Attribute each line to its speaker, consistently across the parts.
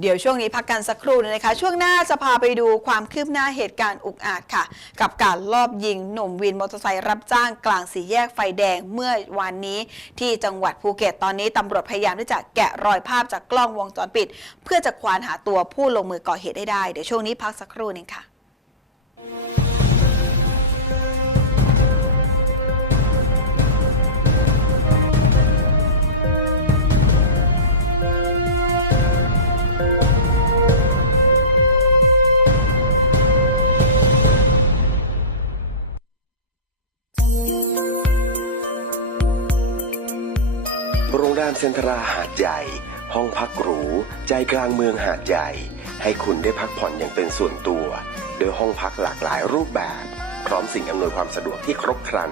Speaker 1: เดี๋ยวช่วงนี้พักกันสักครู่หนึงนะคะ ช่วงหน้าจะพาไปดูความคืบหน้าเหตุการณ์อุกอาจค่ะ กับการลอบยิงหนุ่มวินมอเตอร์ไซค์รับจ้างกลางสี่แยกไฟแดงเมื่อวานนี้ ที่จังหวัดภูเก็ตตอนนี้ตำรวจพยายามที่จะแกะรอยภาพจากกล้องวงจรปิด เพื่อจะควานหาตัวผู้ลงมือก่อเหตุได้ได้ เดี๋ยวช่วงนี้พักสักครู่หนึงค่ะ
Speaker 2: โรงแรมเซ็นทราหาดใหญ่ ห้องพักหรู ใจกลางเมืองหาดใหญ่ ให้คุณได้พักผ่อนอย่างเป็นส่วนตัว โดยห้องพักหลากหลายรูปแบบ พร้อมสิ่งอำนวยความสะดวกที่ครบครัน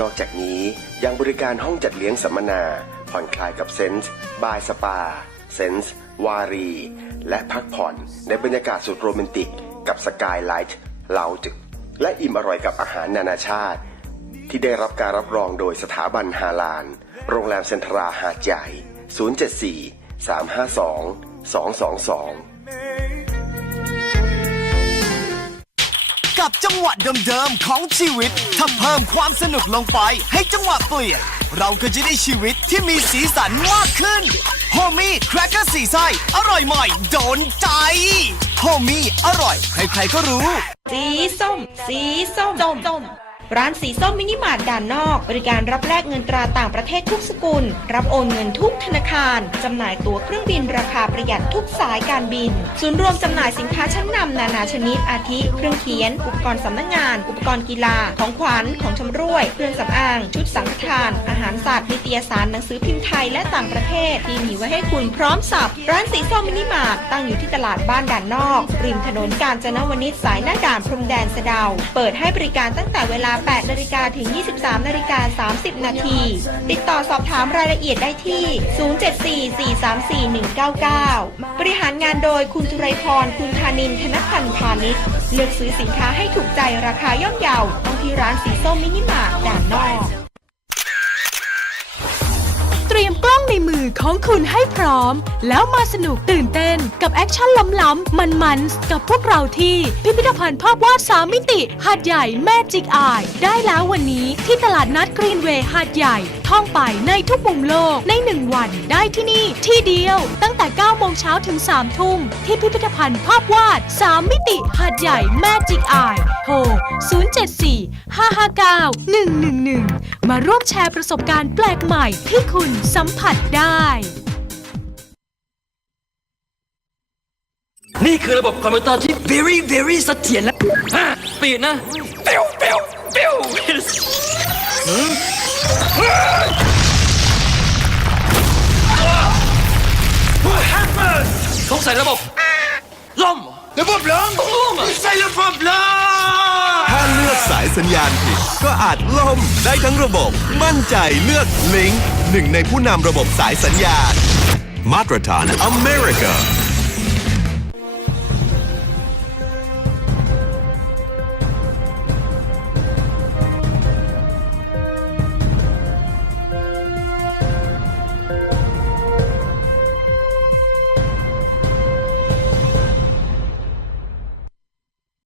Speaker 2: นอกจากนี้ยังบริการห้องจัดเลี้ยงสัมมนา ผ่อนคลายกับเซนส์บายสปาเซนส์วารี และพักผ่อนในบรรยากาศสุดโรแมนติก กับสกายไลท์เลาจึกและอิ่มอร่อยกับอาหารนานาชาติ ที่ได้รับการรับรองโดยสถาบันฮาลาน โรงแรมเซ็นทราหาดใหญ่ 074 352 222
Speaker 3: กับจังหวะเดิมๆของชีวิต ถ้าเพิ่มความสนุกลงไปให้จังหวะเปลี่ยน เราก็จะได้ชีวิตที่มีสีสันมากขึ้นโฮมี่แครกเกอร์สีไส้อร่อยใหม่โดนใจโฮมี่อร่อย ใครๆก็รู้
Speaker 4: สีส้ม สีส้มส้ม ร้านสีส้มมินิมาร์ทด่านนอก บริการรับแลกเงินตราต่างประเทศทุกสกุล รับโอนเงินทุกธนาคาร จำหน่ายตั๋วเครื่องบินราคาประหยัดทุกสายการบิน ศูนย์รวมจำหน่ายสินค้าชั้นนำนานาชนิดอาทิ เครื่องเขียน อุปกรณ์สำนักงาน อุปกรณ์กีฬา ของขวัญ ของชำร่วย เครื่องสำอาง ชุดสังฆทาน อาหารสัตว์นิตยสารหนังสือพิมพ์ไทยและต่างประเทศที่มีไว้ให้คุณพร้อมสับ ร้านสีส้มมินิมาร์ทตั้งอยู่ที่ตลาดบ้านด่านนอก ริมถนนกาญจนวนิชสายหน้าด่านพรมแดนสะเดา เปิดให้บริการตั้งแต่เวลา8นาฬิกาถึง 23นาฬิกา30 นาที ติดต่อสอบถามรายละเอียดได้ที่ 074-434-199 บริหารงานโดยคุณจุไรพร คุณธานินธนพันธ์พาณิชย์ เลือกซื้อสินค้าให้ถูกใจราคาย่อมเยาต้องที่ร้านสีส้มมินิมาร์ทด่าน
Speaker 5: องในมือของคุณให้พร้อม แล้วมาสนุกตื่นเต้นกับแอคชั่นล้ำๆ มันๆ กับพวกเราที่พิพิธภัณฑ์ภาพวาดสามมิติ หาดใหญ่แม่จิกอาย ได้แล้ววันนี้ที่ตลาดนัดกรีนเวย์หาดใหญ่ ท่องไปในทุกมุมโลกในหนึ่งวันได้ที่นี่ที่เดียว ตั้งแต่ 9 โมงเช้าถึง 3 ทุ่ม ที่พิพิธภัณฑ์ภาพวาด3มิติหาดใหญ่แม่จิกอายโทร 074 559 111 มาร่วมแชร์ประสบการณ์แปลกใหม่ที่คุณสัมผัสได้
Speaker 6: นี่คือระบบคอมพิวเตอร์ที่ very very เสถียรและฮะปีดนะเปียวเปียวเปียวหืมสงสัยระบบล่มระบบล่มล่มใช่ระบบล่ม
Speaker 7: ถ้าเลือกสายสัญญาณผิด ก็อาจล่มได้ทั้งระบบ มั่นใจเลือกลิงก์หนึ่งในผู้นำระบบสายสัญญาณ มาตรฐานอเมริกา